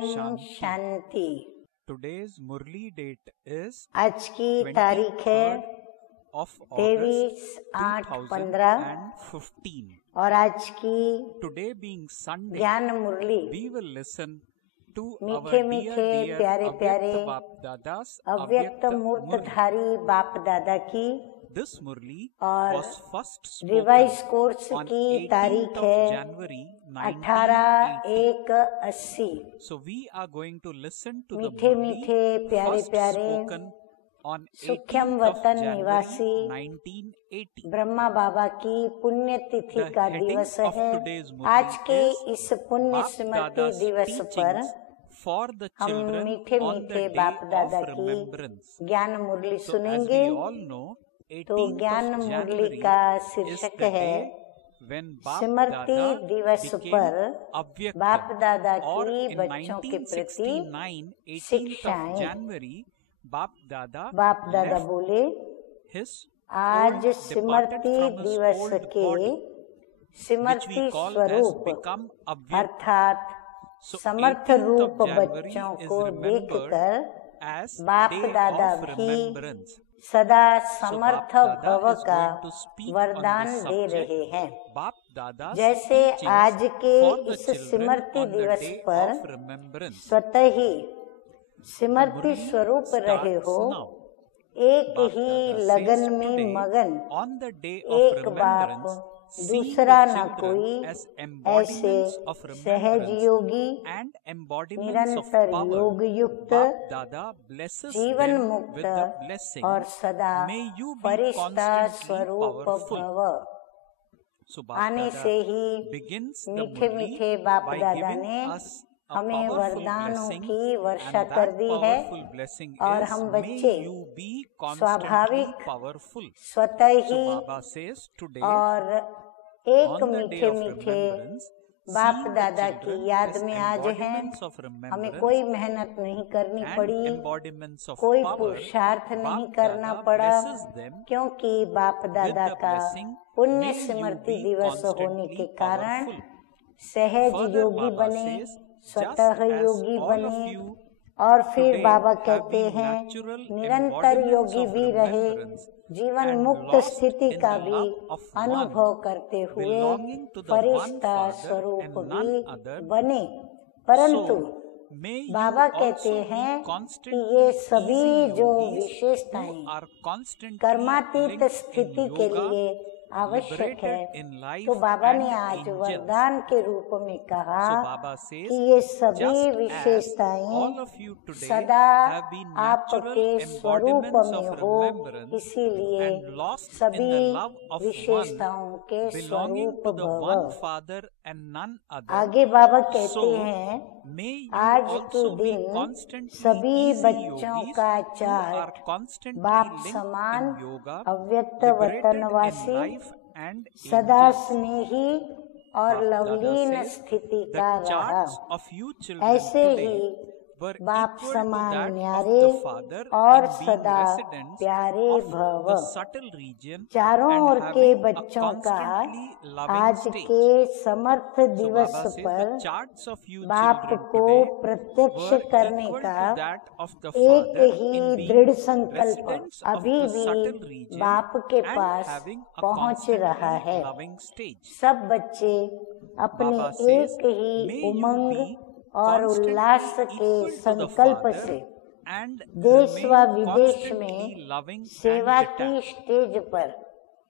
Om Shanti. Today's Murli date is आज की तारीख है 23/8/15 और आज की Today being Sunday, ज्ञान मुरली we will listen to मीठे our मीठे dear प्यारे प्यारे Avyakta Bap Dadas अव्यक्त Avyakta Murli. मूर्तधारी बाप दादा की This Murli और was first revise spoken course on की 18th तारीख of है January 18/1/80। So we are going to listen to the मीठे Murli मीठे प्यारे first प्यारे spoken on सुख्यम 18th of वतन January निवासी 1980. ब्रह्मा बाबा की पुण्य तिथि The का heading दिवस of है। today's Murli आज के is इस पुण्य Bap स्मृति Dada's दिवस पर teachings for the हम children मीठे on the मीठे day बाप दादा of की remembrance. ज्ञान मुरली So as सुनेंगे। we all know, तो 18th ज्ञान of मुरली January का is शीर्षक the है day when Bap Smriti Dada दिवस became पर Avyakta. बाप दादा और की in बच्चों के प्रति 1969, 18th of शिक्षाएं। January, Bap Dada बाप दादा left बोले his आज old, departed Smriti from his दिवस old के body, which Smriti we call as स्वरूप become Avyakta. अर्थात So समर्थ 18th रूप of January बच्चों is को remembered देखकर as बाप day दादा of भी remembrance. सदा So समर्थ Bap Dada भव is का going to speak on वरदान this दे subject. रहे हैं। Bap Dada's जैसे teachings आज के for the इस children स्मृति on the दिवस day पर of remembrance. स्वतः ही स्मृति Murli स्वरूप रहे starts हो, now. एक Bap ही Dada लगन says में today, मगन, on the day of एक बाप remembrance, see दूसरा the न children कोई, as ऐसे embodiments of सहज remembrance Yogi and embodiments of निरंतर power. योग युक्त Bap Dada blesses जीवन them मुक्त with the blessing, और सदा may you be Firishta constantly स्वरूप powerful. भव। So Bap आने Dada से ही begins the मीठे Murli मीठे बाप by दादा giving ने us a हमें powerful वरदानों blessing, की वर्षा and कर that दी है powerful blessing और is हम may बच्चे you be constantly स्वाभाविक powerful. स्वतः So ही Baba says today और एक on the day मीठे of मीठे remembrance, बाप seeing the दादा की children याद as में आज हैं। embodiments of हमें remembrance कोई मेहनत नहीं करनी and पड़ी, embodiments of कोई power, पुरुषार्थ नहीं Bap करना Dada पड़ा, blesses them क्योंकि बाप with दादा the का blessing, पुण्य may you स्मृति be दिवस होने के constantly कारण powerful. सहज Further, योगी Baba बने, says, स्वतः just as Yogi all of बने। you और फिर today बाबा have कहते been हैं natural निरंतर embodiments योगी of भी रहे, remembrance जीवन and मुक्त lost स्थिति in का the भी love of one, अनुभव करते हुए belonging to the one Firishta Father स्वरूप and भी none other. बने। परंतु So, may you Baba also कहते be हैं कि constantly ये सभी easy जो yogis who विशेषताएं are constantly कर्मातीत linked in स्थिति के yoga, लिए आवश्यक है, liberated in life तो बाबा ने and आज angels. वरदान के रूप में कहा So Baba says, कि ये सभी just as विशेषताएं all of you today सदा have been आपके natural स्वरूप embodiments में of हो, remembrance इसीलिए and lost in सभी the love of one, विशेषताओं के belonging स्वरूप to the भव। one Father and none other. आगे बाबा कहते So, हैं may you आज के also be दिन constantly सभी easy बच्चों yogis का who चार्ट are constantly बाप linked समान in yoga, अव्यक्त liberated in वतनवासी life and सदा angels. स्नेही और Bap Dada लवलीन says, स्थिति the का रहा। charts of you children ऐसे today ही were बाप equal to समान that of न्यारे the Father और in being सदा residents प्यारे of भव। the subtle region चारों and ओर के having a बच्चों का constantly loving आज stage. के समर्थ So दिवस Baba says पर the charts of you बाप children को today प्रत्यक्ष were करने equal का to that of the एक Father ही in being दृढ़ संकल्प residents of अभी the भी subtle region बाप के and पास having a पहुंच रहा constantly है। loving stage. सब बच्चे अपने Baba says, एक ही may you उमंग be और constantly उल्लास के equal to the संकल्प Father से and देश व remain विदेश constantly में loving सेवा and की detached. स्टेज पर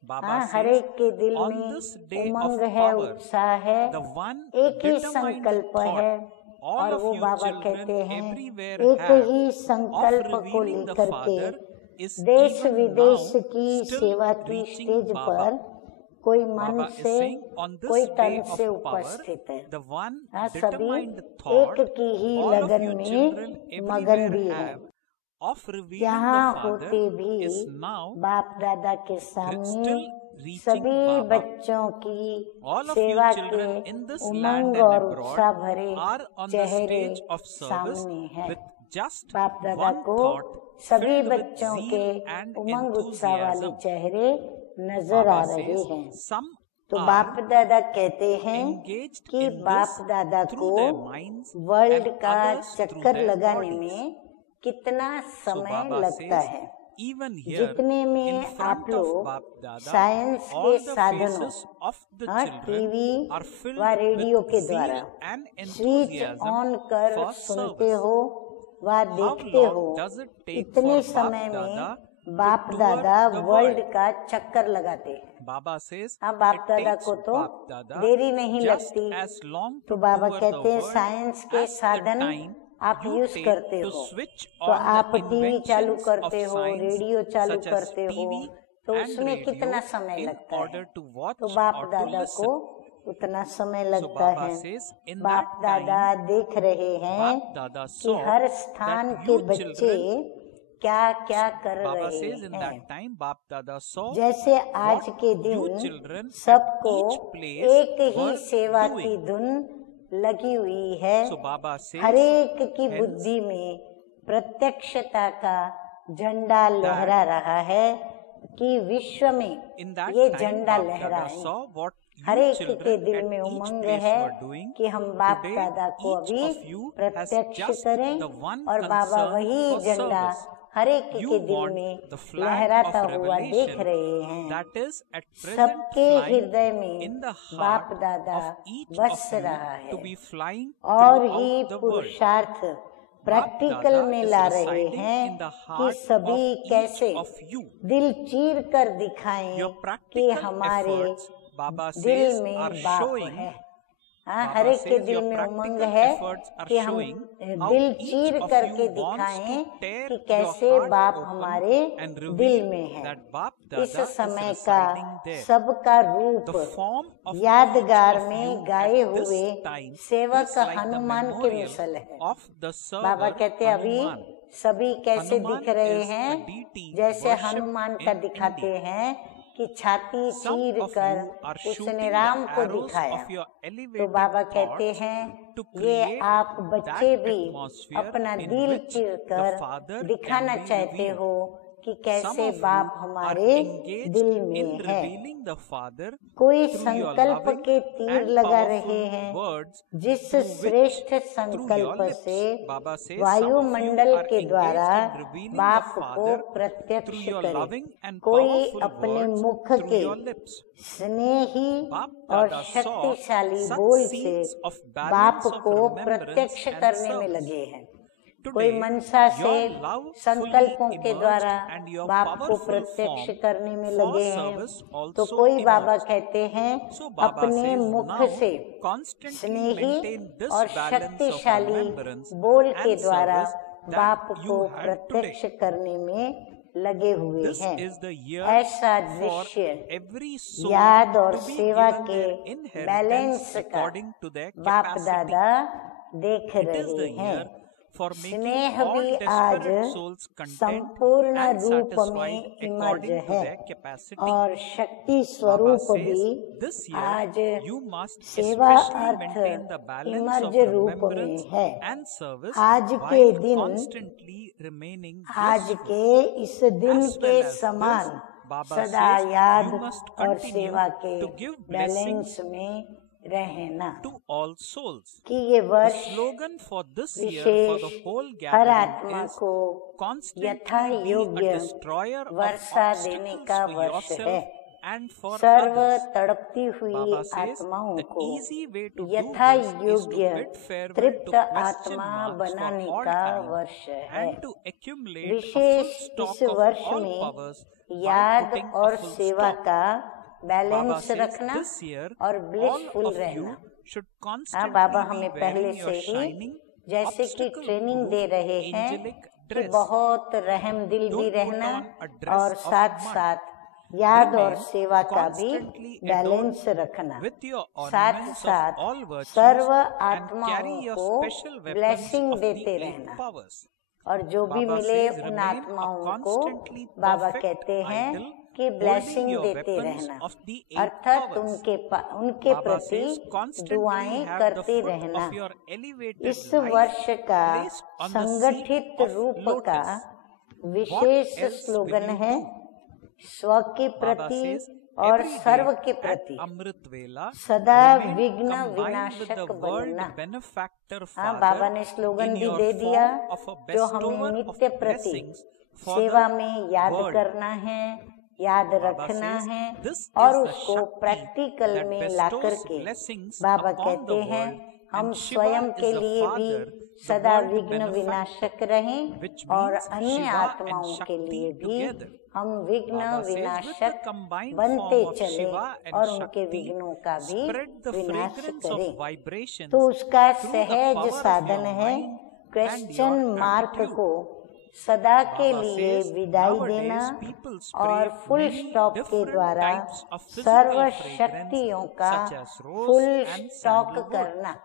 Baba हर says, एक के दिल on में this day उमंग of है, power, उत्साह है, the one एक ही determined संकल्प thought है। all और of वो you बाबा children कहते हैं everywhere एक have ही of संकल्प को revealing the लेकर के Father is देश even विदेश now की still सेवा की reaching स्टेज Baba. पर कोई मन Baba is से saying, on this कोई day तन of से power, उपस्थित है। the one सभी determined एक thought की ही all of लगन you में children मगन भी everywhere है। have of revealing यहाँ the Father होते भी is now बाप दादा के सामने still reaching सभी Baba. बच्चों की All of सेवा you के children in this land Umang and और abroad उत्साह भरे are on the चेहरे stage of service सामने हैं। with just बाप दादा one को thought सभी filled with बच्चों zeal के and उमंग उत्साह वाले enthusiasm. चेहरे नजर आ Baba रहे says, हैं। some तो are बाप दादा कहते हैं engaged कि in बाप this दादा through को their minds वर्ल्ड and का others through चक्कर their लगाने bodies. में कितना So समय Baba लगता says, है। even here जितने in में आप front of लोग Bap Dada, साइंस all के the साधनों faces of the children TV are filled व रेडियो with के zeal द्वारा and स्विच enthusiasm ऑन कर for सुनते service. हो व How देखते हो। long does it take इतने for समय Bap में Dada बाप to दादा tour the वर्ल्ड world? का चक्कर लगाते हैं। Baba says हाँ, बाप it दादा takes को तो Bap Dada देरी नहीं just लगती। as long तो to बाबा tour the कहते हैं world साइंस के as the साधन time आप you यूज take करते to हो। switch तो on आप the टीवी चालू inventions करते of हो, science रेडियो चालू such as करते हो, TV तो and उसमें radio कितना समय in लगता है। order to watch तो बाप or to दादा listen. को उतना समय So लगता Baba है। says in बाप that दादा time देख रहे हैं Bap Dada कि saw हर स्थान that के you बच्चे children, क्या क्या कर Baba रहे says in हैं। that time Bap Dada saw जैसे आज what के you दिन children at सबको each place एक ही were सेवा की doing. धुन लगी हुई है। So Baba says हरेक की hence बुद्धि में प्रत्यक्षता का झंडा लहरा रहा है कि विश्व में in that ये time झंडा Bap Dada लहराए। saw what you हरेक के children दिल at में each उमंग place है were doing. कि हम बाप Today दादा को each अभी of you has प्रत्यक्ष just करें the one और बाबा concern वही for झंडा service. हरेक You के दिल want में the flag लहराता of हुआ देख revelation रहे हैं। that is at present सबके flying हृदय में in the बाप heart दादा of each बस of you रहा है to be flying और ही throughout the world. पुरुषार्थ प्रैक्टिकल Dada में is ला रहे residing हैं in the कि heart सभी of each कैसे of you. दिल चीर कर दिखाएं Your कि practical हमारे efforts, Baba दिल says, में are बाप showing. है। हाँ, Baba हर एक के says दिल your में उमंग practical है efforts are कि हम showing how दिल each चीर of करके you wants to दिखाएं tear कि your कैसे heart बाप open हमारे and दिल reveal में है। that Bap इस Dada is समय का residing there. सबका The रूप form of यादगार each of में you गाए at this हुए time सेवक is like the हनुमान के memorial मिसल है। of the बाबा server कहते हैं अभी Hanuman. सभी कैसे Hanuman दिख रहे is a हैं deity जैसे worshipped हनुमान का in दिखाते India. हैं कि छाती Some चीर of कर you are shooting उसने the राम को arrows दिखाया। of your तो elevated बाबा कहते thoughts हैं to ये create आप बच्चे that भी atmosphere अपना in दिल which चीर the कर Father दिखाना can be चाहते revealed. हो कि Some कैसे of बाप you are हमारे engaged दिल in में है। revealing the Father कोई through your संकल्प loving के तीर and लगा powerful रहे हैं words जिस through which श्रेष्ठ through your संकल्प lips. से Baba says some of you वायुमंडल are के engaged द्वारा in revealing the बाप को Father प्रत्यक्ष through your करे। loving and कोई powerful अपने words मुख through के your lips. स्नेही Bap और Dada saw शक्तिशाली such बोल से scenes of बाप balance of को remembrance प्रत्यक्ष and करने में service. लगे हैं। Today, कोई मनसा से your love संकल्पों fully के emerged द्वारा and your बाप को powerful प्रत्यक्ष form करने में for लगे हैं। service तो also कोई बाबा emerged. कहते हैं So Baba अपने says मुख now से constantly स्नेही maintain this और balance of शक्तिशाली remembrance बोल के and द्वारा service बाप that को you had प्रत्यक्ष today. करने में लगे हुए This हैं। is the year ऐसा for दृश्य every soul याद और to be सेवा given के their inheritance बैलेंस का according to their बाप capacity. दादा देख It is रहे the हैं। year for making स्नेह all भी आज desperate souls content संपूर्ण and रूप satisfied में इमर्ज according to है their capacity. और शक्ति Baba स्वरूप says, भी this year आज you must सेवा especially maintain the earth balance emerge of रूप में remembrance है। and service आज के while दिन constantly remaining आज blissful. के इस दिन As के well as समान this, Baba सदा says, याद you must और continue सेवा के to give बैलेंस blessings में रहना to all souls. कि ये The वर्ष slogan for this year for the wishes whole her gathering आत्मा is को constantly यथा be a योग्य destroyer of वर्षा देने obstacles का for वर्ष है। yourself and for serve others. तड़पती हुई Baba says आत्माओं the को easy way to do यथा this is to योग्य bid farewell तृप्त to question आत्मा marks for बनाने all का time वर्ष है। and to accumulate a full विशेष stock इस of वर्ष all में powers by याद putting और a full सेवा stop. का Baba बैलेंस says रखना this year और all ब्लिसफुल of you रहना। should हाँ, बाबा constantly हमें be पहले wearing से your ही shining जैसे कि obstacle ट्रेनिंग proof दे रहे हैं angelic कि dress. बहुत रहम दिल भी Don't put रहना on a dress और of साथ mud. साथ याद और Remain सेवा का भी constantly बैलेंस adorned रखना। with your साथ ornaments साथ of all virtues सर्व and आत्माओं carry your को special weapons blessing of the देते eight रहना powers. और जो भी Baba मिले says, उन remain a आत्माओं को constantly बाबा perfect कहते हैं idol, कि holding ब्लेसिंग your देते weapons रहना of the eight अर्थात powers. उनके Baba प्रति says, constantly दुआएं have the करते foot रहना। of your elevated इस life वर्ष का placed on the seat संगठित of रूप का lotus. विशेष What else slogan will you है do? स्व के Baba प्रति says, और every सर्व day के at प्रति Amrit Vela सदा remain विघ्न combined with विनाशक the world बनना। benefactor हाँ, बाबा Father ने स्लोगन in भी your दे दिया form of a जो हमें bestower of नित्य प्रति blessings for सेवा the में याद world. करना है, याद Baba रखना says, है this और is the उसको Shakti प्रैक्टिकल that में ला bestows करके blessings बाबा upon कहते the हैं world, हम and Shiva स्वयं is के the लिए भी Father, the सदा world विघ्न benefactor, विनाशक रहें which और means अन्य Shiva and आत्माओं के लिए Shakti भी together. हम विघ्न Baba says, with the विनाशक combined बनते form of चले Shiva and और उनके Shakti, विघ्नों का भी spread the विनाश fragrance of करें। vibrations तो उसका through the सहज power of साधन your है mind and क्रिश्चियन your मार्ग attitude. को सदा के Baba लिए says, विदाई देना nowadays people और spray फुल many स्टॉप के different द्वारा types of सर्व physical fragrance शक्तियों का such as rose full and stock sandalwood. करना।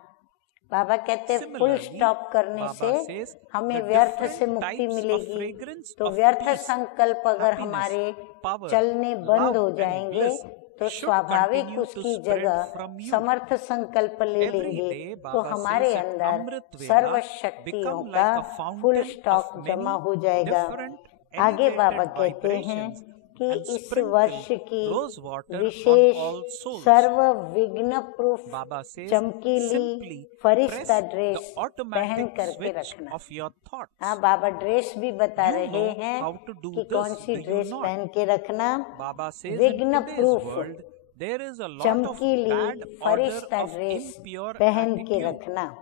बाबा कहते हैं फुल Similarly, स्टॉप करने Baba से says, हमें the व्यर्थ different से मुक्ति types of मिलेगी। fragrance तो of व्यर्थ peace, संकल्प अगर happiness, हमारे power, चलने बंद love हो and जाएंगे bliss तो should स्वाभाविक continue to उसकी spread जगह from you. समर्थ संकल्प ले Every लेंगे day, तो Baba हमारे says, at अंदर Amrit Vela, सर्व शक्तियों become का like a fountain full of stock many जमा हो जाएगा। different आगे बाबा elevated कहते हैं vibrations कि and इस sprinkle वर्ष की rose water on wishes all souls. सर्व विघ्न प्रूफ Baba says, चमकीली simply Firishta press dress the पहन automatic करके switch रखना। of your thoughts. हाँ, बाबा ड्रेस भी बता You रहे know हैं how to do कि this, कौन सी do you ड्रेस not? पहन के रखना। Baba says, विघ्न in today's proof world, there is a lot of चमकीली bad odor Firishta of dress impure पहन के attitude. रखना।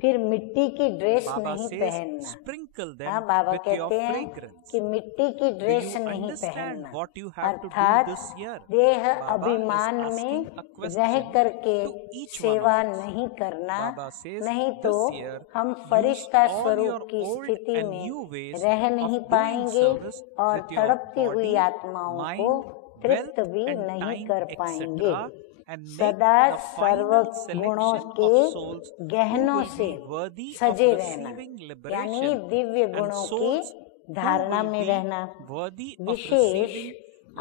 फिर मिट्टी की ड्रेस Baba नहीं says, पहनना। sprinkle हाँ, them बाबा with your कहते हैं fragrance. कि मिट्टी की Do ड्रेस you नहीं understand पहनना, what you have to do अर्थात this year? देह Baba अभिमान is में asking a रह question करके to each one सेवा of us. नहीं करना, Baba says, नहीं तो this year, हम use फरिश्ता all स्वरूप your की old स्थिति and में new ways रह of नहीं doing पाएंगे service और with your तड़पती हुई body, आत्माओं mind, को तृप्त wealth भी and नहीं time, कर etc. पाएंगे। and make सदा the सर्व final गुणों selection के of souls who गहनों will से be worthy of सजे रहना, receiving यानी liberation दिव्य and गुणों souls की धारणा who में will रहना। be worthy of wishes receiving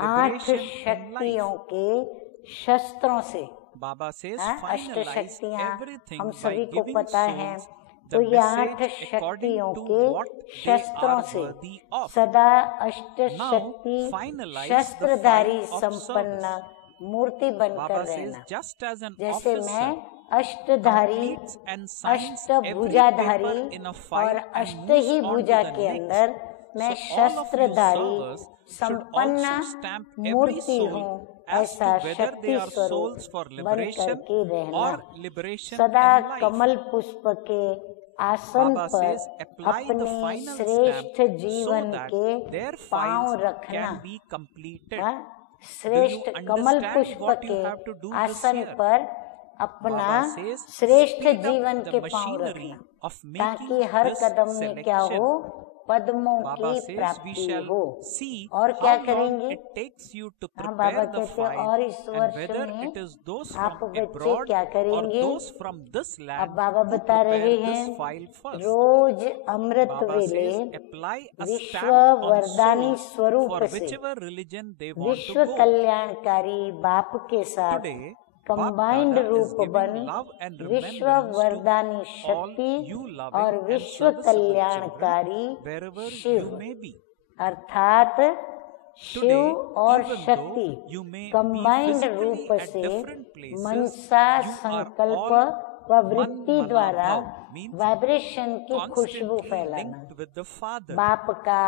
8 liberation in शक्तियों life. के शस्त्रों से, Baba says, अष्ट finalize शक्तियाँ everything हम by सभी को giving पता है। souls तो the ये 8 message according शक्तियों to के what they शस्त्रों are से worthy of. सदा अष्ट Now, शक्ति finalize the शस्त्रधारी fight of संपन्न service. मूर्ति बनकर Baba says, रहना। just as an जैसे officer मैं अष्टधारी completes and signs every अष्टभुजाधारी paper in a और file and अष्ट moves ही on to भुजा the के next. अंदर मैं So all of you शस्त्रधारी servers should संपन्न also stamp every मूर्ति soul हूँ, as to ऐसा whether they शक्ति are स्वरूप souls for बन liberation करके रहना। or liberation सदा and life. कमल पुष्प के आसन Baba पर says, apply the अपने final श्रेष्ठ stamp so जीवन that के their पांव files रखना। can be completed. हाँ, श्रेष्ठ कमल understand पुष्प what you के have to do this आसन year? पर अपना Baba says, श्रेष्ठ speed up जीवन the के पांव machinery रखना, of ताकि making हर this कदम में क्या selection. हो, पद्मों Baba की says we प्राप्ति shall हो। see और how क्या long करेंगे? it takes you to हाँ, बाबा prepare the कहते हैं file और इस and वर्ष whether में it is those आप from बच्चे abroad क्या or करेंगे? those from this अब land बाबा who बता रहे prepare हैं, this file first. Rose Amrit Baba वेले says apply a विश्व stamp on वरदानी souls स्वरूप for से whichever religion they want to विश्व go. कल्याणकारी बाप के साथ Today, combined Bap Dada is रूप giving बन love and विश्व remembrance to वरदानी all शक्ति you loving और and विश्व serviceable children कल्याणकारी wherever you Shiv, may be. अर्थात शिव Today, और even शक्ति though you may be combined physically रूप at से different places, मनसा you are संकल्प all व one वृत्ति द्वारा Manabhav, means वाइब्रेशन की खुशबू constantly फैलाना। linked with the Father. बाप का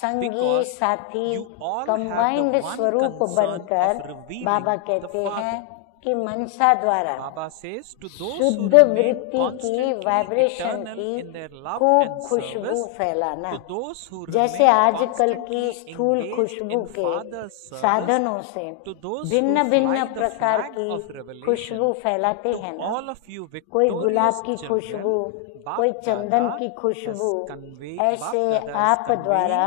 संगी Because साथी you all have combined the one स्वरूप concern बनकर of revealing बाबा the कहते Father. हैं कि मनसा द्वारा Baba says to those शुद्ध who remain वृत्ति की constantly वाइब्रेशन eternal की in their love खूब and खुशबू service, फैलाना। to those who जैसे remain आजकल की constantly स्थूल engaged खुशबू in के Father's service, साधनों से to those भिन्न who भिन्न fly the प्रकार flag की of revelation, खुशबू फैलाते हैं to ना। all of you कोई गुलाब victorious की children, खुशबू, Bap कोई Dada चंदन की has खुशबू, conveyed- ऐसे Bap Dada is आप conveying द्वारा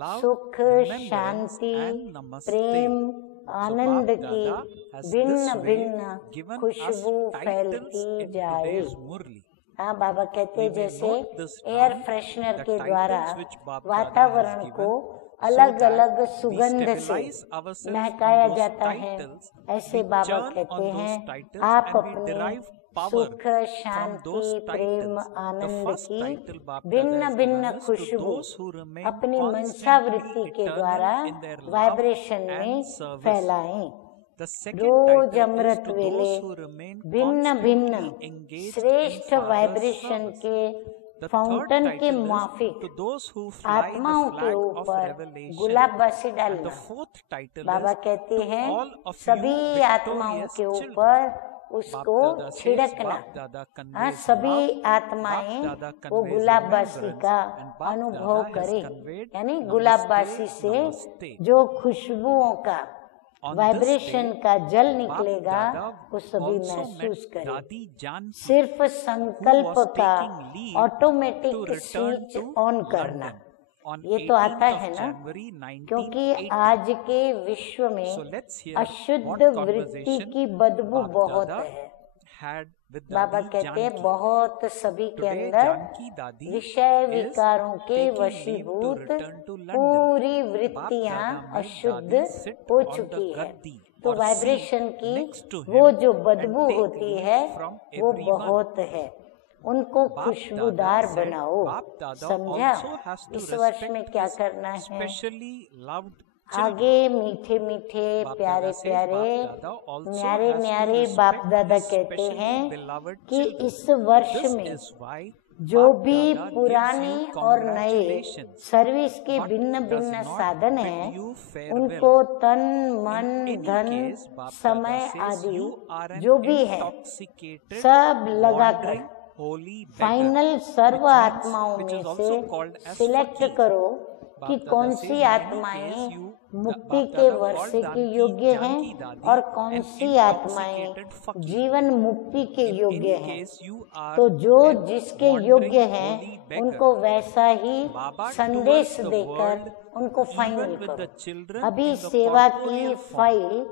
love, सुख, remembrance Shanti, and namaste. Prem, So Anand Bap की Dada has भिन्न this way भिन्न given us खुशबू titles फैलती in जाए। today's Murli. हाँ, बाबा कहते We हैं may जैसे note this air down, freshener the के titles द्वारा which Bap Dada वातावरण has को given, अलग so that अलग we सुगंध से stabilize ourselves महकाया on those जाता है। titles, ऐसे we बाबा churn कहते on those हैं titles आप and we अपने derive power सुख, from Shanti, those Prem, titles. The Anand first की title Bap Dada भिन्न has भिन्न given us to Khushboo those who remain अपनी constantly मनसावृत्ति के eternal द्वारा in their love वाइब्रेशन में and service. फैलाएं। The second रोज title is अमृत to वेले those who remain भिन्न भिन्न constantly engaged in श्रेष्ठ Father's वाइब्रेशन service. के The फाउंटेन third के title is माफिक to those who fly the आत्माओं के flag of ऊपर revelation. गुलाबबासी And डालना। the fourth title Baba is कहते to हैं all of you सभी आत्माओं victorious के children. ऊपर उसको बाप दादा says, छिड़कना। बाप दादा हाँ, conveys सभी love, आत्माएं बाप दादा वो conveys गुलाबबासी remembrance, का and बाप अनुभव दादा has करे, conveyed यानी नमस्ते, गुलाबबासी से नमस्ते। जो खुशबुओं का On वाइब्रेशन this day, का जल बाप निकलेगा दादा वो सभी also महसूस met करें। दादी जानकी, सिर्फ संकल्प who was का taking leave to automatic return switch to on London करना, on ये तो आता 18th है of ना, January क्योंकि 1980. आज के विश्व So में let's hear अशुद्ध what वृत्ति conversation की बदबू बाप बहुत दादा है। had with बाबा दादी कहते हैं जानकी. बहुत सभी के Today अंदर जानकी दादी विषय is विकारों के taking leave to वशीभूत return to London. पूरी बाप वृत्तियां दादा made अशुद्ध दादी sit हो on the चुकी है। गद्दी तो or वाइब्रेशन seat की next to वो him जो and बदबू take होती leave है from वो everyone. बहुत है, उनको बाप खुशबूदार दादा said, बनाओ। बाप दादा समझा? also has to इस वर्ष में respect क्या his करना है? specially loved children. आगे मीठे मीठे बाप प्यारे दादा says, प्यारे बाप दादा also न्यारे has to न्यारे बाप respect दादा his कहते specially हैं beloved कि children. इस वर्ष This में is why जो बाप भी दादा gives पुराने you और नए congratulations, सर्विस के but भिन्न does भिन्न not साधन bid हैं, you farewell. उनको तन मन In any धन case, बाप समय दादा says, आदि you are an जो भी है intoxicated, सब लगाकर wandering, holy beggar, फाइनल सर्व which means- आत्माओं which में is से also called as सिलेक्ट फकीर। करो बाप कि दादा कौन says, सी in any आत्माएं case, you- मुक्ति बाप के दादा वर्षे called के जानकी- योग्य हैं जानकी दादी और कौन an सी आत्माएं intoxicated फकीर। जीवन मुक्ति के In योग्य any हैं। case, you are तो जो a जिसके wandering, योग्य holy हैं beggar. उनको वैसा ही बाबा संदेश towards the देकर world, उनको even फाइनल with the करो। children अभी in the सेवा की corporeal form. File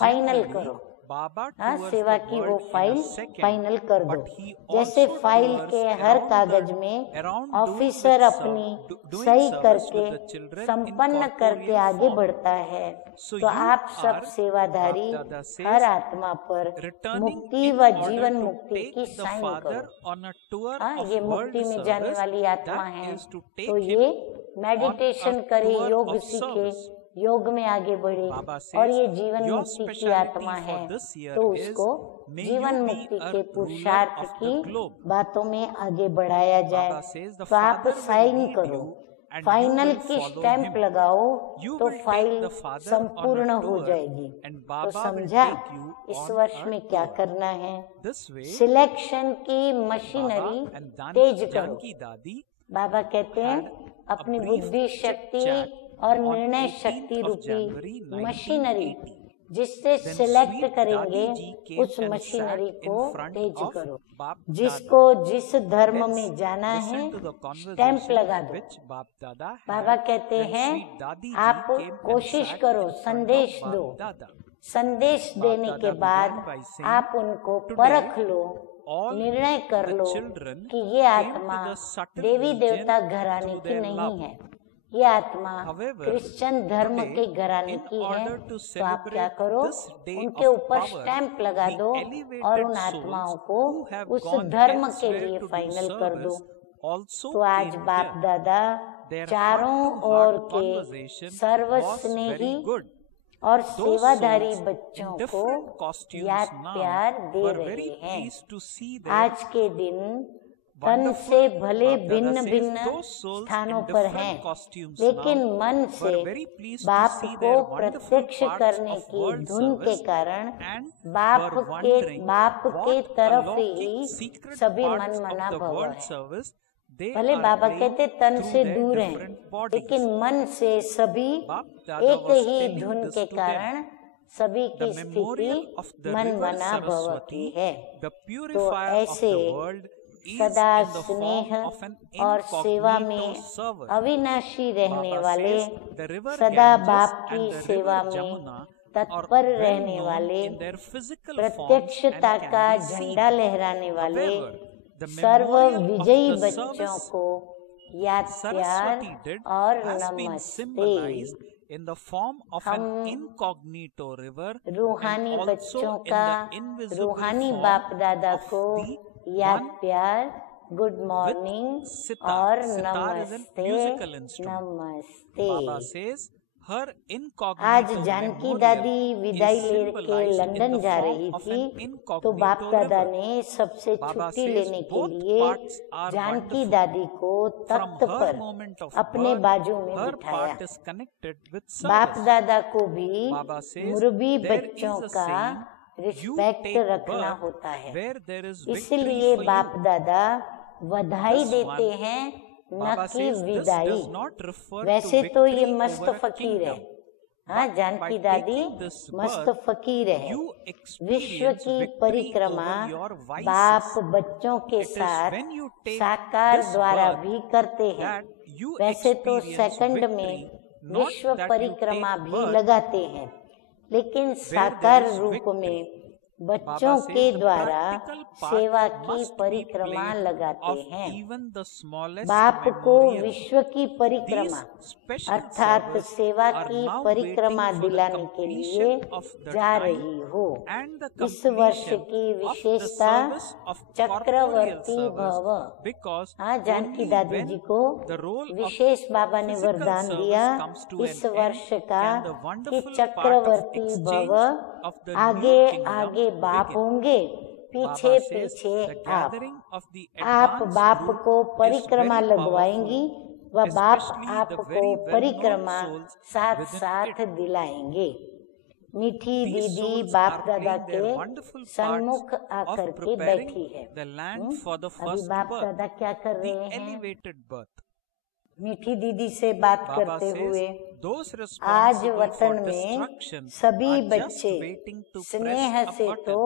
final Generally, करो। बाबा हाँ, towards सेवा the की वो world in a file second, final कर दो। but he जैसे also फाइल tours के हर around कागज the- में around doing ऑफिसर with अपनी doing सही service करके with the children in संपन्न करके corporeal आगे form. बढ़ता है। So तो you आप सब are, सेवाधारी बाप दादा says, हर आत्मा पर returning मुक्ति in व order जीवन to मुक्ति take की the साइन Father करो। on a tour हाँ, of ये world मुक्ति में जाने service, वाली आत्मा that है। is to take तो him ये on मेडिटेशन a करे, tour योग of सीखे, service. योग में आगे बढ़े बाबा और says, ये जीवन your मुक्ति की specialty आत्मा for है, this year तो is, उसको may जीवन you be मुक्ति a के ruler पुरुषार्थ of the की globe. बातों में आगे बढ़ाया जाए। बाबा says, the तो आप Father will साइन lead करो, you and final you will की follow स्टैंप him. लगाओ You तो will take file the Father संपूर्ण on a हो tour जाएगी। and तो Baba will समझा take you इस on वर्ष a में क्या tour. करना है? This way, सिलेक्शन की Baba मशीनरी and तेज करो। Janki Dadi बाबा कहते हैं had अपनी a brief बुद्धि chit शक्ति chat और on निर्णय 18th शक्ति of रूपी January मशीनरी 1980. जिससे Then सिलेक्ट sweet करेंगे Dadi ji came उस and मशीनरी sat को in front तेज of करो। Bap जिसको जिस धर्म Let's में जाना है listen to the stamp conversation लगा दो। which Bap Dada had. बाबा कहते Then हैं sweet Dadi ji आप came and कोशिश sat करो, in front of संदेश Bap दो। Dada. संदेश बाप देने दादा के बाद began by saying, आप उनको "Today, परख लो, all निर्णय कर the लो children कि ये came to आत्मा the subtle देवी region देवता घराने through की their नहीं love. है, ये आत्मा However, क्रिश्चियन धर्म today, के घराने in की है। order to तो आप क्या celebrate करो, this day उनके of ऊपर power, स्टैंप लगा the दो elevated और उन souls आत्माओं को who have उस gone धर्म के elsewhere लिए to do फाइनल कर दो। service also तो आज came बाप here. दादा Their चारों heart-to-heart ओर के conversation was सर्वस्नेही very good. और Those सेवाधारी souls बच्चों in को different costumes याद now प्यार दे were रहे very हैं। pleased to see their आज के दिन तन wonderful से भले बाप दादा भिन्न says, भिन्न those souls स्थानों in पर different हैं, costumes लेकिन now मन से were very pleased to बाप see को their wonderful प्रत्यक्ष parts करने of की world धुन के service कारण and बाप were wondering के what तरफ alaukic ही secret सभी parts मन of मना the भव world है। service they भले are बाबा playing कहते तन through से their दूर हैं, different bodies. लेकिन मन से सभी बाप दादा एक was ही telling धुन this के to them. कारण सभी The की memorial स्थिति of the मन river मना भव Saraswati, की है। the तो purifier of ऐसे the world, is सदा in the form स्नेह of an और सेवा incognito में server. अविनाशी रहने Baba वाले, says, the river सदा Ganges बाप की and the सेवा river में Jamuna are तत्पर well रहने known वाले, in their physical forms and प्रत्यक्षता can का be seen. झंडा लहराने वाले However, the serve memorial of विजयी the बच्चों service को याद प्यार Saraswati did और has been नमस्ते। symbolized in the form of an incognito river रूहानी and also बच्चों in का the invisible रूहानी form बाप दादा of को the याद one प्यार, गुड with मॉर्निंग sitar. और Sitar is a नमस्ते musical instrument. नमस्ते। Baba says her आज incognito जानकी memorial दादी विदाई is लेके symbolized in लंदन the जा form रही of थी, an तो बाप incognito दादा river. ने सबसे Baba छुट्टी says लेने के both लिए parts are जानकी wonderful. दादी को From तख्त her पर moment of अपने birth, बाजू में her बिठाया। part is connected with बाप service. दादा को भी Baba says मुरबी there बच्चों is a का saying, you रिस्पेक्ट take रखना birth होता है, where there is victory इसलिए for बाप you. दादा बधाई This देते one, हैं न Baba कि says this विदाई। does not refer to वैसे तो ये victory मस्त over a फकीर है, kingdom. हाँ But जानकी by दादी taking this मस्त birth, फकीर है। you विश्व experience की victory परिक्रमा over your vices. बाप बच्चों के It is साथ when you take साकार this द्वारा birth भी करते हैं। that you वैसे तो experience सेकंड में victory, not विश्व that you परिक्रमा take भी birth लगाते हैं, लेकिन where there साकार is रूप victory. में बच्चों Baba के says the द्वारा practical part सेवा की must be परिक्रमा played लगाते of हैं। even the smallest बाप को memorial. विश्व की परिक्रमा These special अर्थात service सेवा are की now परिक्रमा waiting for the दिलाने के लिए completion of the जा time रही हो। and the इस वर्ष completion की of the विशेषता service of corporeal Chakraborty service, भव। because हाँ जानकी only दादी when जी को the role of विशेष बाबा ने physical वरदान service दिया comes to इस an वर्ष end, का can the कि wonderful part of Chakraborty exchange भव of the आगे new kingdom आगे बाप begin. होंगे, पीछे Baba says पीछे the आप gathering of the आप advanced बाप group को is परिक्रमा very लगवाएंगी powerful, व बाप especially the आपको very well-known परिक्रमा souls साथ within साथ it. दिलाएंगे। मीठी These दीदी souls बाप are दादा playing their के wonderful सन्मुख parts आकर of के preparing बैठी है। the land for the अभी first बाप birth, दादा क्या कर the रहे हैं? elevated birth. मीठी दीदी से बात Baba करते says हुए those आज responsible वतन for में destruction सभी are just बच्चे waiting to स्नेह press a से button. तो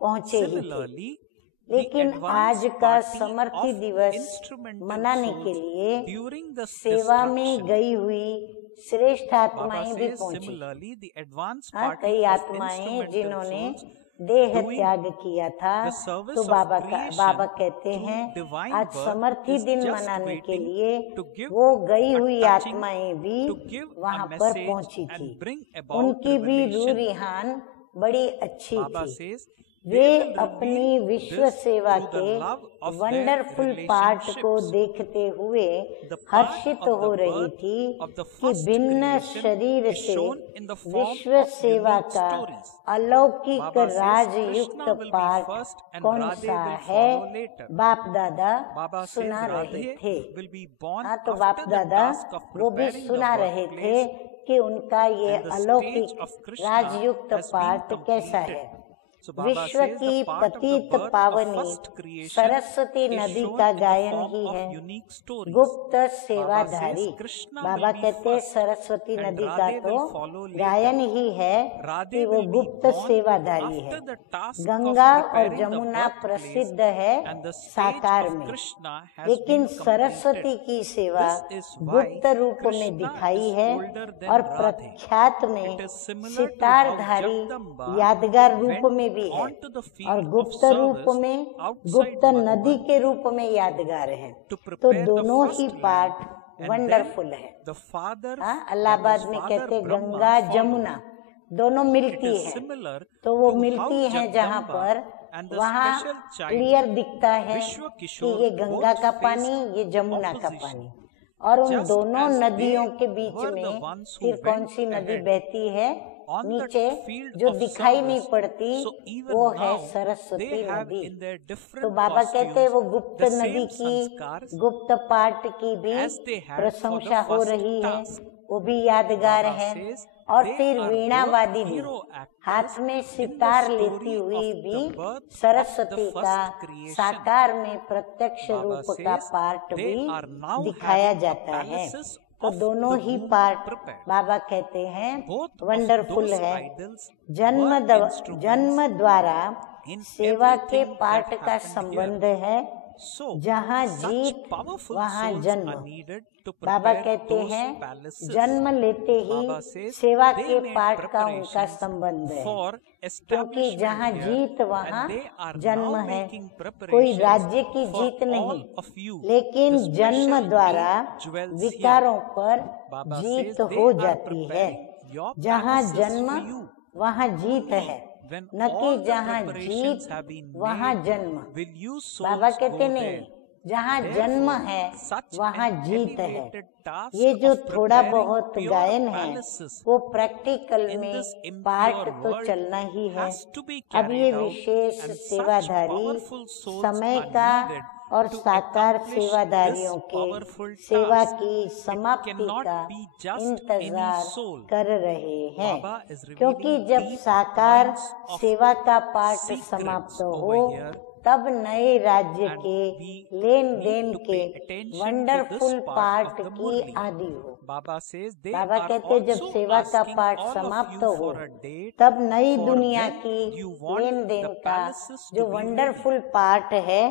पहुंचे ही थे, Similarly, लेकिन the आज advanced का party समर्थी of दिवस instrumental मनाने के souls लिए during the सेवा में destruction, गई हुई श्रेष्ठ Baba आत्माएं भी says पहुंची। similarly the advanced हाँ, party कई of आत्माएं instrumental जिन्होंने souls देह doing त्याग किया था, the service तो of बाबा creation कहते through हैं divine आज birth समर्थी is दिन just मनाने के waiting लिए to give वो गई a हुई touching, आत्माएं भी to give वहां a पर message पहुंची थी। and bring about उनकी भी रूह revelation. रिहान बड़ी अच्छी Baba थी। says वे they will अपनी reveal विश्व this सेवा through the के love of their wonderful part को relationships. देखते हुए The part हर्षित of हो the रही birth थी of the कि first भिन्न creation शरीर is से shown in the form विश्व of सेवा unique का stories. अलौकिक Baba says राजयुक्त Krishna will be पाठ first and कौन Radhe सा will है, follow later. बाप दादा Baba says सुना रहे Radhe थे। will be born हाँ, तो after बाप the दादा task of वो भी preparing the सुना रहे थे birthplace कि उनका ये and the अलौकिक stage of Krishna राजयुक्त has been पाठ कैसा completed. है। So Baba विश्व says की the part of the पतित birth of पावनी first creation सरस्वती is नदी shown का in the गायन form ही of है। unique stories. गुप्त Baba सेवाधारी says Krishna Baba will be कहते हैं first सरस्वती and नदी का Radhe तो will follow later. गायन ही है Radhe कि वो will be गुप्त born सेवाधारी है। after the task of Ganga और preparing the जमुना birthplace प्रसिद्ध है and the stage साकार of में, Krishna has लेकिन been सरस्वती completed. की सेवा This is why गुप्त रूप में Krishna दिखाई is है older than और Radhe. प्रख्यात में It is similar to how सितारधारी Jagdamba यादगार रूप went में भी है onto the field और of गुप्त रूप service में outside गुप्त नदी Madhuban के रूप में यादगार है। to तो prepare the दोनों first ही land, पाठ and वंडरफुल then है। the father हाँ, and अलाहाबाद his में father कहते Brahma गंगा followed. जमुना दोनों It मिलती is है, similar तो वो to मिलती how है जहाँ Jagdamba पर and the वहाँ special child क्लियर दिखता है Vishwa कि Kishore ये गंगा both का faced पानी, ये जमुना का opposition. पानी, और उन Just दोनों as नदियों they के बीच were the में ones who फिर कौन went सी नदी ahead बहती है on the नीचे field जो of दिखाई नहीं service. पड़ती, So even वो है now सरस्वती they have नदी। in their तो different बाबा कहते हैं वो costumes गुप्त the नदी same की sanskars गुप्त पाठ की भी as they had for the प्रशंसा हो first रही है, task. वो भी यादगार Baba है। says और they फिर are वीणावादी both भी hero actors हाथ में in the सितार story लेती हुई of भी the birth of Saraswati the का first creation. साकार में प्रत्यक्ष Baba रूप का says पाठ they भी are now दिखाया having the जाता है। palaces तो of दोनों the ही womb पाठ prepared. बाबा कहते हैं Both of वंडरफुल those है। idols जन्म were जन्म instruments द्वारा in सेवा के everything पाठ that का happened संबंध here. है So, जहाँ such जीत powerful वहाँ souls जन्म। are needed to Baba prepare कहते those हैं palaces. जन्म लेते Baba ही says सेवा they के made पाठ का उनका preparations संबंध है, for क्योंकि establishment जहाँ here, जीत वहाँ and they are जन्म now है। making कोई preparations राज्य की for जीत नहीं, all of you. लेकिन The जन्म special द्वारा eight jewels विकारों here. पर Baba जीत says they हो are जाती है। preparing your जहाँ palaces जन्म for you. वहाँ जीत है, When न कि all the जहाँ preparations जीत have been वहाँ made, जन्म। will you बाबा souls कहते go नहीं, there? जहाँ जन्म Therefore, है such वहाँ an जीत है। elevated task ये जो of थोड़ा preparing बहुत pure गायन है palaces वो प्रैक्टिकल in में this पार्ट impure तो world चलना ही है। has to be अब ये carried out, wishes and such सेवाधारी powerful souls समय are का needed और to साकार accomplish सेवाधारियों this के powerful सेवा task. की It समाप्ति cannot का be just इंतजार any soul. कर रहे हैं, Baba is क्योंकि revealing जब deep साकार points of सेवा का पाठ secrets समाप्त over हो here, तब नए राज्य and के we लेन need देन to के pay attention to wonderful this part part of the की Murli. आदि हो। Baba says they Baba are कहते जब also सेवा का asking पाठ all of समाप्त you हो for a date तब नई for दुनिया when की you want लेन देन the का palaces जो to be ready. Wonderful part है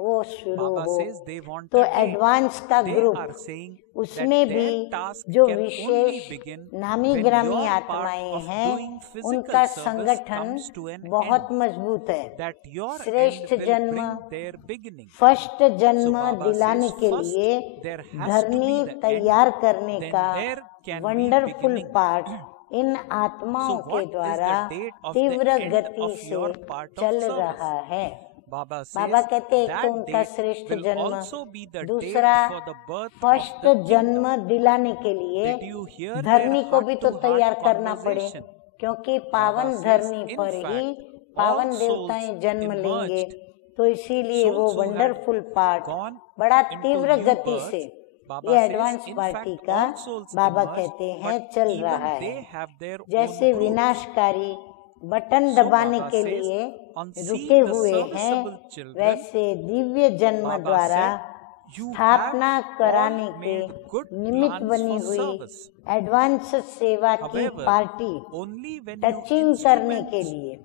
वो शुरू Baba हो। says they want तो a date. एडवांस का They ग्रुप are saying उसमें that भी their task जो can only विशेष begin नामी when ग्रामी your part आत्माएं of हैं doing physical उनका service संगठन comes to an बहुत end. मजबूत है। That your श्रेष्ठ end will जन्म bring their beginning. फर्स्ट जन्म So Baba दिलाने says के first लिए there has to be धरनी the end, तैयार करने then का there can be wonderful beginning. पाठ इन आत्माओं So के what is द्वारा the date of the तीव्र end गति of से your part of चल service? रहा है। Baba बाबा says कहते एक तो that उनका date श्रेष्ठ will जन्म, also be the date दूसरा for the birth of first the जन्म kingdom. दिलाने के लिए Did you hear Dharni their को भी तो heart-to-heart तैयार करना पड़े, conversation? क्योंकि पावन Baba धरनी says, in पर ही fact, पावन all देवताएं souls जन्म लेंगे। emerged. तो इसीलिए वो Souls who had wonderful part gone बड़ा into तीव्र new गति births, से Baba ये says, advance in party fact, का all souls बाबा emerged, कहते हैं but चल even रहा they है। have their own जैसे groups. विनाशकारी बटन So दबाने Baba के says, लिए on रुके seeing the हुए हैं, serviceable children, वैसे दिव्य जन्म Baba द्वारा said, you स्थापना have कराने all के made good निमित्त plans बनी for हुई service. एडवांस सेवा की However, party only when touching you करने के instruments लिए,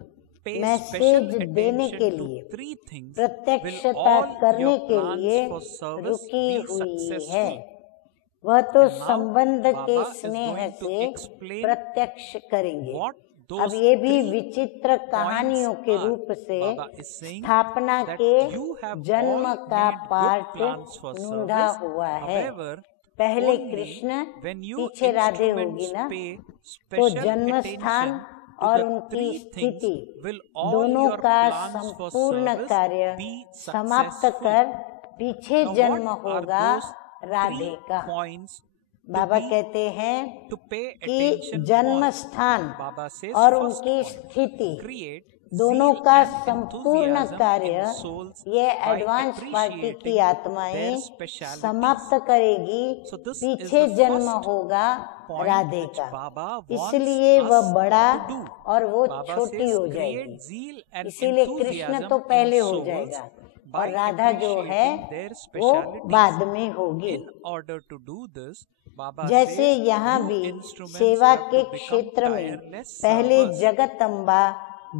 pay मैसेज special देने attention के to लिए, three things, प्रत्यक्षता will all करने your के plans लिए for service रुकी be हुई successful. है। वह तो And now संबंध के Baba is स्नेह going to से explain प्रत्यक्ष करेंगे। what अब those ये भी three विचित्र कहानियों के are. रूप से Baba is saying स्थापना that के you have जन्म all का made good पाठ plans for नूंढा service. हुआ है। However, पहले only कृष्ण when you पीछे राधे होगी instruments ना, pay तो special जन्म स्थान attention to और the उनकी three things, स्थिति will all दोनों your का plans for संपूर्ण service कार्य be समाप्त successful. कर पीछे Now जन्म what are होगा those राधे three का। points to बाबा be- कहते हैं to pay कि attention जन्म on? स्थान Baba says और first उनकी point, स्थिति create दोनों zeal का and संपूर्ण enthusiasm कार्य in souls ये by एडवांस पार्टी की appreciating आत्माएं their specialities. समाप्त करेगी। So this is पीछे the जन्म first होगा point राधे which का, Baba wants इसलिए वह us बड़ा to do. और वो Baba छोटी says, हो create जाएगी। zeal and इसीलिए कृष्ण enthusiasm तो in पहले हो souls जाएगा by और राधा जो है appreciating their वो specialities. बाद में होगी। In order to do this, Baba जैसे says, यहाँ you भी instruments सेवा have के to become क्षेत्र में tireless पहले servers. जगत अम्बा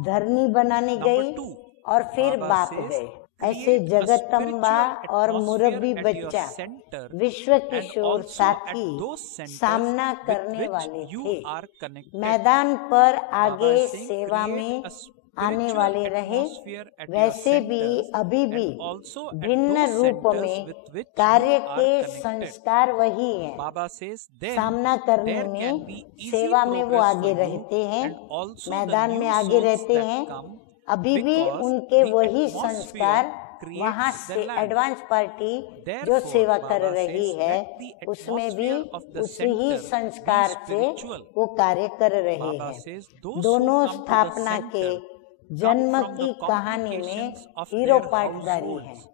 धरनी बनाने Number गई two, और फिर Baba बाप says, गए। create ऐसे a जगत अम्बा spiritual और atmosphere मुरब्बी at your बच्चा center विश्व and किशोर also साथी at those centers सामना with करने which वाले you थे। are connected. मैदान पर Baba आगे is saying, सेवा create में a आने spiritual वाले रहे, atmosphere at your वैसे भी centers अभी भी and also at भिन्न those रूप centers में with which कार्य you are के connected. संस्कार वही हैं। Baba says, then सामना करने there में can be easy सेवा में वो progress आगे for you रहते हैं, and also the मैदान new में आगे souls रहते that हैं। come अभी भी because उनके the वही atmosphere संस्कार creates वहाँ the से land. एडवांस पार्टी जो Therefore, सेवा कर Baba रही says, है let the उसमें भी atmosphere of the उसी ही center be संस्कार से spiritual. वो कार्य कर रहे Baba हैं। says, those दोनों who come to the स्थापना के center जन्म come from की the कहानी में complications of हीरो their पार्टदारी है। households.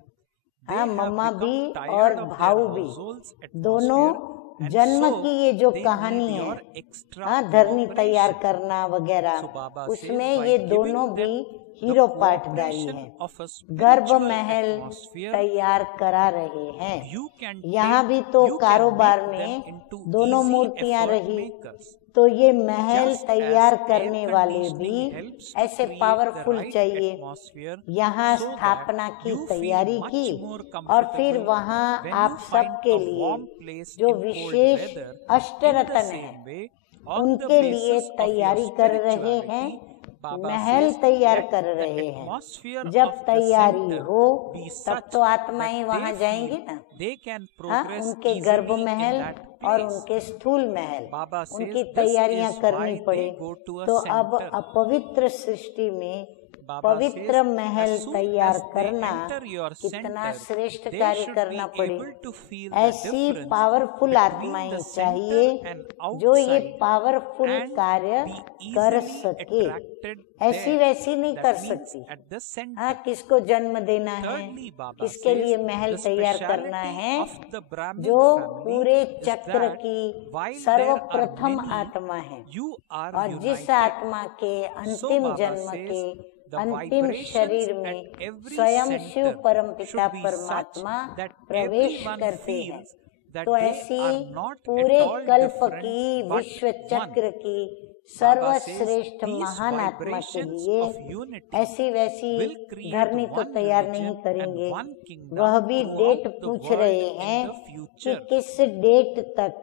They हाँ, have मम्मा become भी tired और of their भाऊ भी households दोनों atmosphere and जन्म so की ये जो they कहानी need है, your extra हाँ, धरनी तैयार cooperation. करना वगैरह, So Baba says, उसमें by ये giving दोनों them भी हीरो the पाठदारी cooperation हैं, of a गर्भ spiritual महल atmosphere, तैयार करा रहे हैं। you can यहाँ take- भी तो you can कारोबार make them में into दोनों easy मूर्तियां effort रही, makers. तो ये महल Just तैयार as करने air वाले conditioning भी helps to ऐसे create the पावरफुल right चाहिए। atmosphere यहाँ so that स्थापना की you feel तैयारी much की more और फिर comfortable वहाँ when आप you सब find के a लिए warm place जो in cold wishes weather. अष्टरत्न In the है same way, on the उनके लिए basis of your तैयारी कर रहे हैं, spirituality, Baba महल says, तैयार let कर the रहे हैं। atmosphere जब of the तैयारी center हो be तब such तो आत्माएं that वहाँ they जाएंगी feel ना। they can हाँ, progress उनके easily गर्भ in महल that और place. उनके स्थूल महल Baba says उनकी this तैयारियां is करनी why पड़े। they go to a तो अब center. अपवित्र सृष्टि में Baba पवित्र says, महल as soon तैयार as they करना enter your कितना center, श्रेष्ठ they कार्य should करना be पड़े। able to feel the ऐसी difference पावरफुल between आत्माएं the चाहिए center and जो ये outside पावरफुल and कार्य be कर easily सके। attracted ऐसी there. वैसी नहीं That कर means सकती। at the center. हाँ, किसको जन्म देना है, Thirdly, Baba किसके says, लिए महल the तैयार करना speciality है, of the Brahmin जो family पूरे is चक्र that की while सर्वप्रथम there are many, आत्मा है you are और जिस united. आत्मा के अंतिम Baba जन्म says, के the अंतिम vibrations शरीर at में every स्वयं center शिव परमपिता should be परमात्मा such that प्रवेश everyone करते हैं। feels that तो they ऐसी are not पूरे at all कल्प different की but विश्व one. चक्र की Baba says सर्वश्रेष्ठ these महान आत्मा के vibrations लिए of unity ऐसी वैसी will create धरनी तो one तैयार religion नहीं and करेंगे। one kingdom वह भी डेट throughout the पूछ world रहे in हैं the कि future. किस डेट तक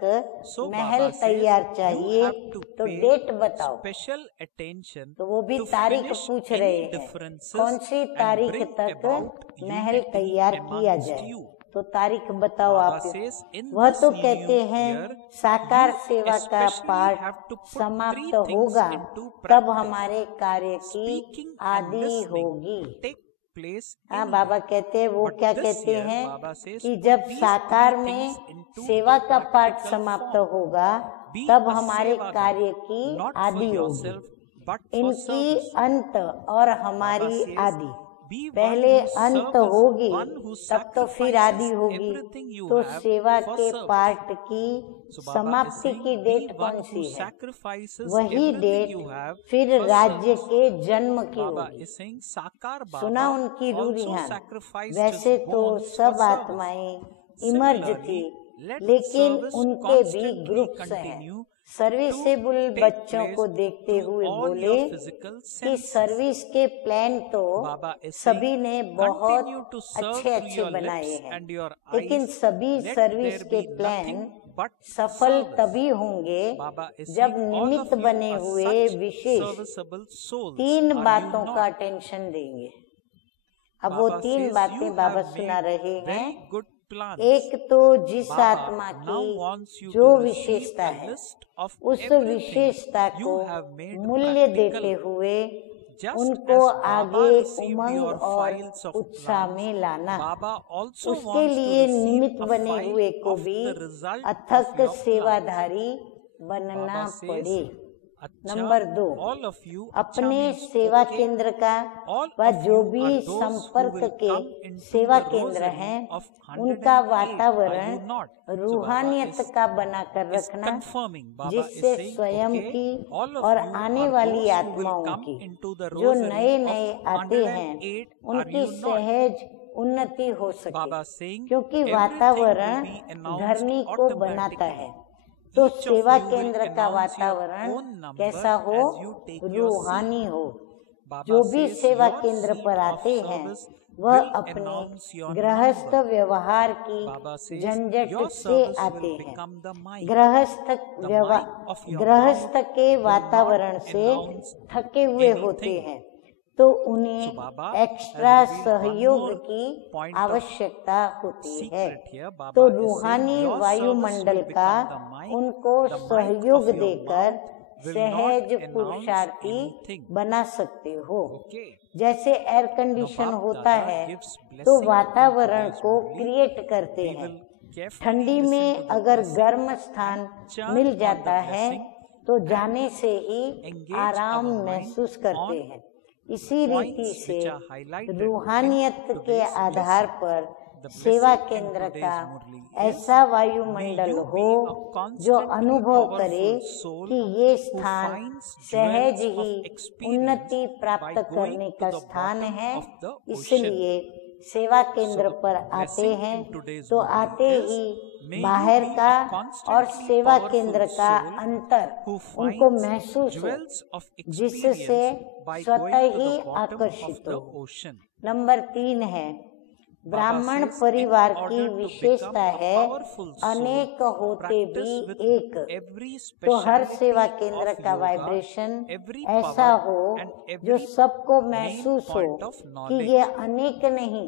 So महल Baba says तैयार you चाहिए, have to तो pay डेट बताओ। special attention तो वो भी to तारीख finish पूछ any रहे हैं, differences कौन सी and तारीख bring तक about महल unity तैयार किया amongst जाए। you. तो तारीख बताओ Baba आप। says in वह this तो new कहते हैं year, साकार you सेवा का especially पाठ have to put समाप्त three things होगा into तब practice. हमारे कार्य की Speaking and आदि listening होगी। take place हाँ, in बाबा you. कहते हैं, वो But क्या this कहते year, हैं Baba says, कि put जब these साकार three में things into सेवा a का पाठ practical समाप्त form. होगा Be तब a हमारे sevadar, कार्य की not for आदि होगी। yourself, but for इनकी service. अंत और Baba हमारी says, आदि be one पहले who अंत serves, होगी one who तब तो फिर sacrifices आदि होगी। everything you तो have सेवा for के service. पाठ की So Baba is समाप्ति saying, की be डेट one कौन who सी है? sacrifices वही everything डेट you have फिर for राज्य service. के जन्म की Baba होगी। is saying Sakar सुना Baba उनकी also रूढ़ियां। sacrificed वैसे his तो bones for सब service. आत्माएं इमर्ज थी, Similarly, let लेकिन service उनके भी constantly ग्रुप्स हैं। continue सर्विसेबल to बच्चों take को place देखते through हुए all बोले your physical कि senses. सर्विस के प्लान तो Baba is सभी saying, ने बहुत continue to serve अच्छे through अच्छे your बनाए lips हैं, and your लेकिन eyes. सभी Let सर्विस there के be प्लान nothing but सफल service. तभी होंगे Baba is जब saying, all निमित्त of you बने are हुए such विशेष serviceable souls. तीन Are बातों you का not? अटेंशन देंगे। अब वो Baba तीन says बातें you बाबा have सुना made रहे हैं। very good plans. एक तो जिस Baba आत्मा now wants की you जो to receive विशेषता a है list of उस everything विशेषता you को have made मूल्य practical. देते हुए Just उनको as Baba आगे received उमंग your और files of उत्साह plans, में लाना। Baba also उसके wants to लिए receive निमित्त a बने file हुए को of भी the result of अथक your plans. सेवाधारी बनना Baba says, पड़े। अच्छा, नंबर 2, all of you, अच्छा अपने means सेवा okay, केंद्र का all व of जो you भी are those who संपर्क will के come into सेवा the केंद्र rosary हैं, of 108. उनका Are you वातावरण not? So Baba रूहानियत is का बनाकर is रखना, confirming. Baba जिससे is saying, स्वयं okay, की all of और you आने are वाली those who will आत्माओं come की into the जो rosary नए of नए आते हैं 108. Are उनकी you not? सहज उन्नति हो सके, Baba saying, क्योंकि everything वातावरण will be announced धरनी को बनाता है। automatically. तो Each of सेवा you will केंद्र का announce your वातावरण own number कैसा हो? as you take your रूहानी seat. हो। Baba जो भी says सेवा your केंद्र seat पर of आते हैं service वह will अपने announce your गृहस्थ number. व्यवहार की Baba says झंझट your से service आते will हैं। become the mic. गृहस्थ The व्यवहार mic of your गृहस्थ mouth के will वातावरण not से announce थके हुए होते anything. हैं, तो So उन्हें Baba extra has revealed one सहयोग more की point of आवश्यकता होती है। secret here. Baba तो is saying रूहानी your service वायुमंडल will का become the mic. उनको The mic सहयोग of your देकर mouth will सहज not announce पुरुषार्थी anything. बना सकते हो। Okay. जैसे एयर Now कंडीशन Baba होता Dada है gives तो blessing वातावरण into को today's क्रिएट करते We हैं। will carefully ठंडी listen में to the अगर blessing गर्म स्थान chant मिल on जाता the है blessing तो जाने से ही engage आराम our mind महसूस करते on हैं। इसी रीति points से which are highlighted रूहानियत in के today's आधार blessing. पर the सेवा blessing in केंद्र today's का Murli is, ऐसा वायुमंडल may you हो be a जो constantly अनुभव powerful करे soul कि ये who स्थान finds सहज jewels of ही experience उन्नति by प्राप्त going करने to का the स्थान bottom है। of the ocean. इसलिए सेवा केंद्र So, पर the आते blessing हैं in today's तो Murli आते is, ही may बाहर you be का a और constantly सेवा powerful केंद्र का soul अंतर who उनको finds महसूस हो, jewels of जिससे experience by स्वतः going to he the bottom of आकर्षित the हो। ocean. नंबर 3 है, Baba ब्राह्मण says, in परिवार की order to become विशेषता a है powerful soul, अनेक होते भी practice with एक। every तो हर speciality सेवा केंद्र of का yoga, वाइब्रेशन every ऐसा power हो and जो every सबको main महसूस हो point of कि knowledge. ये अनेक नहीं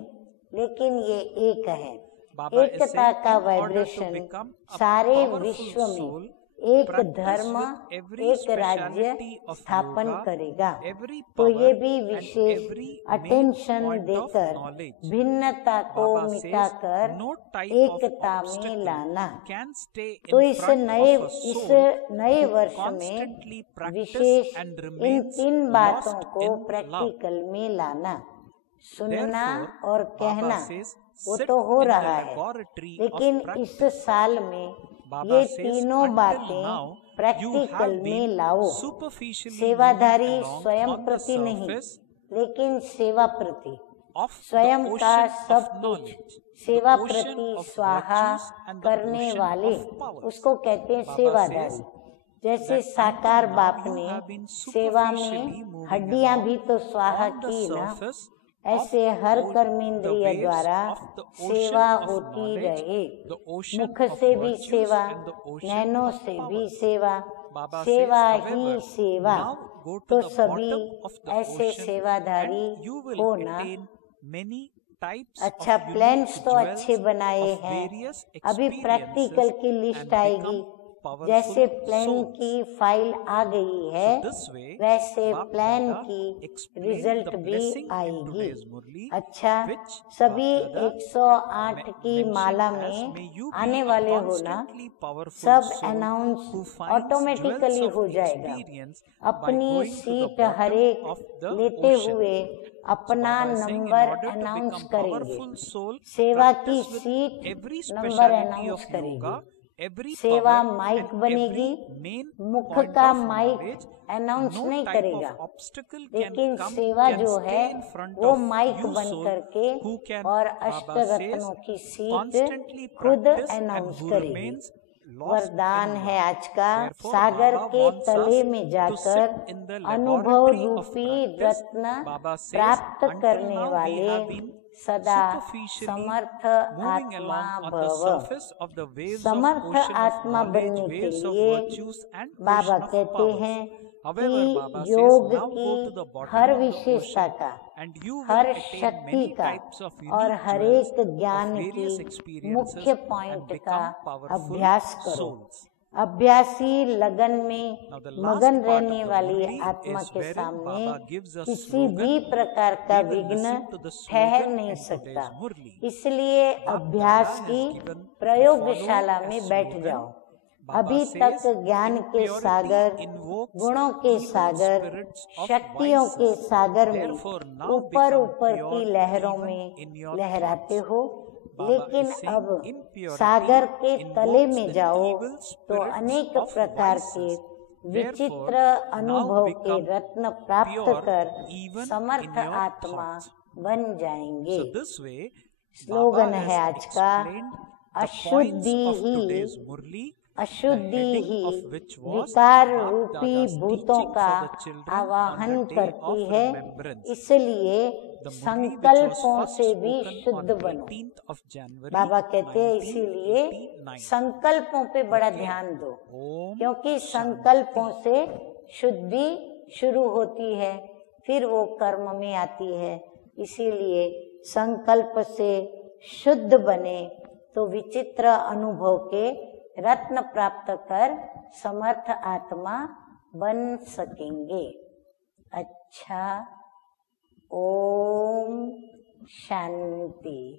लेकिन ये एक है। Baba is एकता saying, का in order to vibration become a सारे powerful विश्व में soul, एक practice धर्म with every एक राज्य speciality of स्थापन yoga, करेगा। every तो power ये भी and विशेष every main attention point of देकर knowledge. भिन्नता को Baba says, मिटाकर no type Ekta of में obstacle लाना। can stay तो in इस front नए of a soul who वर्ष constantly में practice wishes and in remains 3 बातों lost को in love. प्रैक्टिकल में लाना। सुनना Therefore, और Baba कहना says, वो sit तो हो in the रहा है, laboratory of लेकिन practice. इस साल में Baba ये says, तीनों until बातें now, you प्रैक्टिकल have में been लाओ। superficially सेवाधारी moving along स्वयं on the प्रति नहीं surface लेकिन सेवा प्रति, of the स्वयं का ocean of सब कुछ knowledge, सेवा the ocean प्रति of स्वाहा virtues and the करने ocean वाले of powers. उसको कहते हैं Baba सेवाधारी। says जैसे that साकार until now बाप you ने have been सेवा में superficially moving हड्डियां along भी तो स्वाहा on the की ना, surface ऐसे of हर the कर्मेंद्रिय waves द्वारा of the ocean सेवा of होती knowledge, रहे। the ocean मुख of से भी virtues सेवा, and the ocean Naino of से भी powers. सेवा, Baba सेवा says, ही however, सेवा। now go to तो the सभी bottom of the ऐसे ocean सेवाधारी and you will होना। attain many types अच्छा, of प्लान्स unique तो jewels अच्छे बनाए of हैं, various अभी प्रैक्टिकल experiences की लिस्ट and आएगी। become powerful जैसे प्लान souls. की फाइल आ गई है So this way, वैसे Bap प्लान Dada की explained रिजल्ट the भी blessing in आएगी। today's Murli, अच्छा, which सभी Bap Dada 108 की mentioned माला as, में may you be आने a वाले हो ना, constantly powerful सब soul announce who finds automatically jewels हो of जाएगा। experience by अपनी going to the seat bottom हरेक of the लेते ocean. हुए So अपना Baba is saying, in number order to announce become करेंगे। powerful soul, सेवा की practice with seat every number speciality announce of करेगी। yoga, every सेवा power माइक and बनेगी, every main मुख point का of mic knowledge. Announce No नहीं type करेगा, of obstacle लेकिन can come, सेवा can जो है stay in front वो of माइक you बन soul करके who can, और Baba अष्टरत्नों says, की सीट constantly खुद practice and अनाउंस who करेगी। remains lost वरदान in है love. आज का, Therefore, सागर Baba के wants तले us में to जाकर sit in the अनुभव laboratory of रूपी practice. रत्न Baba says, प्राप्त until करने now we वाले have been सदा superficially समर्थ moving आत्मा along on the भव। surface of the waves of Samarth ocean of आत्मा knowledge, बनने के waves of लिए virtues and Baba ocean of कहते powers. हैं However, कि Baba says, योग now go to the की bottom हर of the विशेषता ocean का, and you will her attain शक्ति many का types of और unique हर jewels एक of ज्ञान various की experiences मुख्य and पॉइंट का become powerful अभ्यास करो। souls. अभ्यासी लगन में Now the last मगन part रहने of the वाली Murli आत्मा is के wherein सामने Baba gives a किसी slogan. भी प्रकार का We will विघ्न listen to the ठहर slogan नहीं in सकता। today's Murli. इसलिए Bap अभ्यास Dada की has given the प्रयोगशाला following में as बैठ slogan. जाओ। Baba अभी says, तक ज्ञान के impurity सागर, invokes गुणों के evil सागर, spirits of शक्तियों के vices. सागर में Therefore, now ऊपर become ऊपर pure की लहरों even में in your लहराते thoughts. हो, Baba लेकिन is saying, अब impurity सागर के तले invokes में the जाओ evil तो spirits अनेक of प्रकार के vices. विचित्र Therefore, अनुभव now के become रत्न प्राप्त pure कर even समर्थ in your आत्मा thoughts. बन जाएंगे। So this way, slogan Baba है has आज का, explained the points अशुद्धि of ही today's Murli, अशुद्धि the he heading of which was विकार Bap रूपी Dada's भूतों teaching का for the children आवाहन on the day करती of है, remembrance. इसलिए The Murli which was संकल्पों first से भी spoken शुद्ध on बनो। 18th of January बाबा कहते हैं इसीलिए 1989. संकल्पों पे बड़ा ध्यान दो, Om क्योंकि संकल्पों से शुद्धि शुरू होती है, फिर वो कर्म में आती है। इसीलिए संकल्प से शुद्ध बने तो विचित्र अनुभव के रत्न प्राप्त कर समर्थ आत्मा बन सकेंगे। अच्छा, ओम शांति।